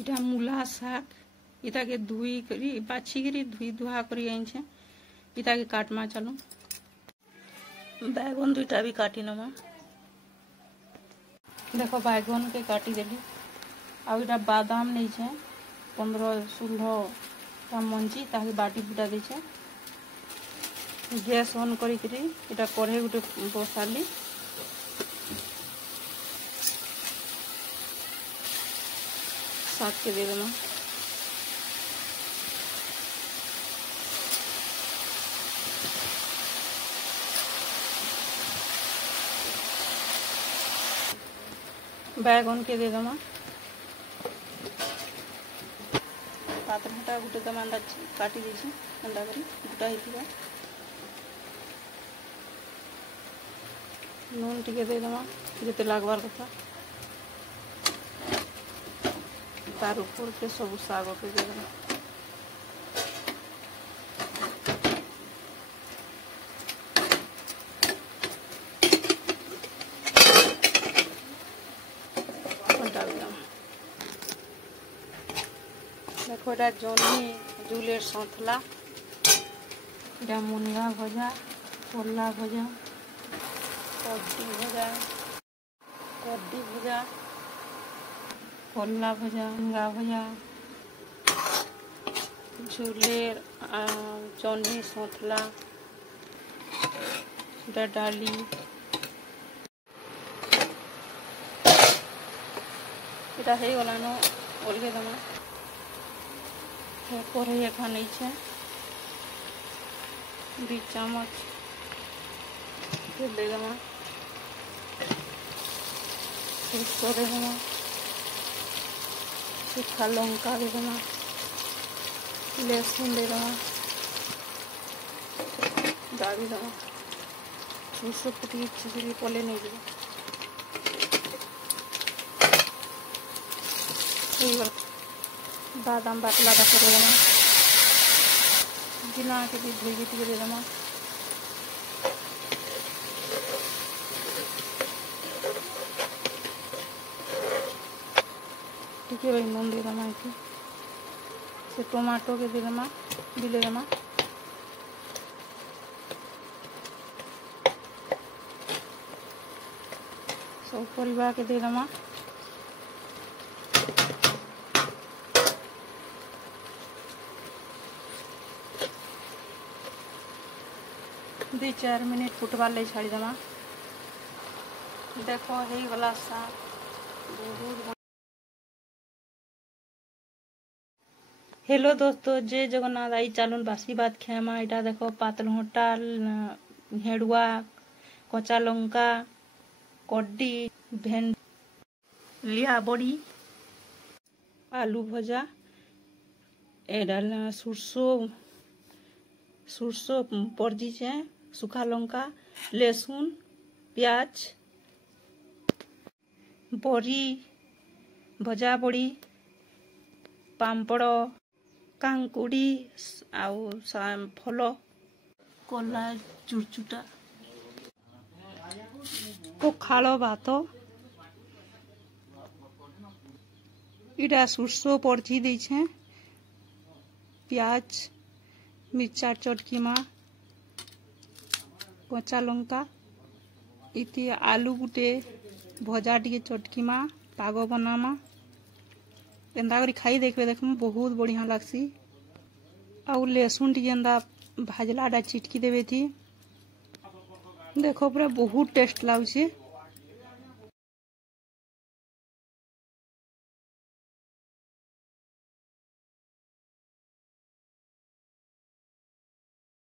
इटा मूला शाग इता के धुई करी बाछी करी धुई धुआ करी आइछे इता के काटमा चलो बैगन दुईटा भी काटी नमा देखो बैगन के काटी देली आ इटा बादाम नहीं छे 15-16 टा मंजी ताकि बाटी बुटा दी छे गैस ऑन करी करी इटा कढ़े गुटे बसाली साग के दे देना बैगन के दे देमा पात्र हटा गुटे दम अंडा काटी दी अंडा करी गुटा ही नून टिके दे देमा जिते लागबार कथा तार ऊपर के सब साग के दे देमा देखो एटा जनी जुलेर सतला एटा मुनगा भजा कोल्ला भजा कड्डी भजा कोल्ला भजा मुनगा भजा जुलेर जनी सतला एटा डाली एटा हे गलानो ओलगे दमा कढ़ाई एखा नहीं छे 2 चामच तेल दे देमा सरसों दे देमा सूखा लंका दे देमा लहसुन दे देमा डाली देमा सरसों फुटी छिछड़ी पले नहीं दे बादाम बाटला का कर देना बिना के भी भेजी टिके दे देना टिके भाई नून दे देना इसे से टमाटो के दे देना बिले देना सब परिवार के दे देना 2-4 मिनट फुटबार ले छाड़ी देमा देखो हे वाला साग बहुत हेलो दोस्तों जय जगन्नाथ आई चालून बासी बात खेमा इटा देखो पातल होटा हेडुआ कचा लंका कड्डी भेंड लिया बड़ी आलू भजा एडा सुरसो पड़जी छे सूखा लंका लहसुन प्याज बड़ी भजा बड़ी पांपड़ कांकुड़ी आउ फल कोला चुरचुटा पखाल भात इटा सुरसो पड़ची दी छे प्याज मिर्चा चटकी मा कचा लंका इति आलू गुटे भजा टी चटकी मा पाग बनामा एंदा करी खाई देखबे देखम बहुत बढ़िया लागसी आउ लहसुन टी एंदा भाजला डा चिटकी देबे थी देखो पूरा बहुत टेस्ट लाଗୁଛି।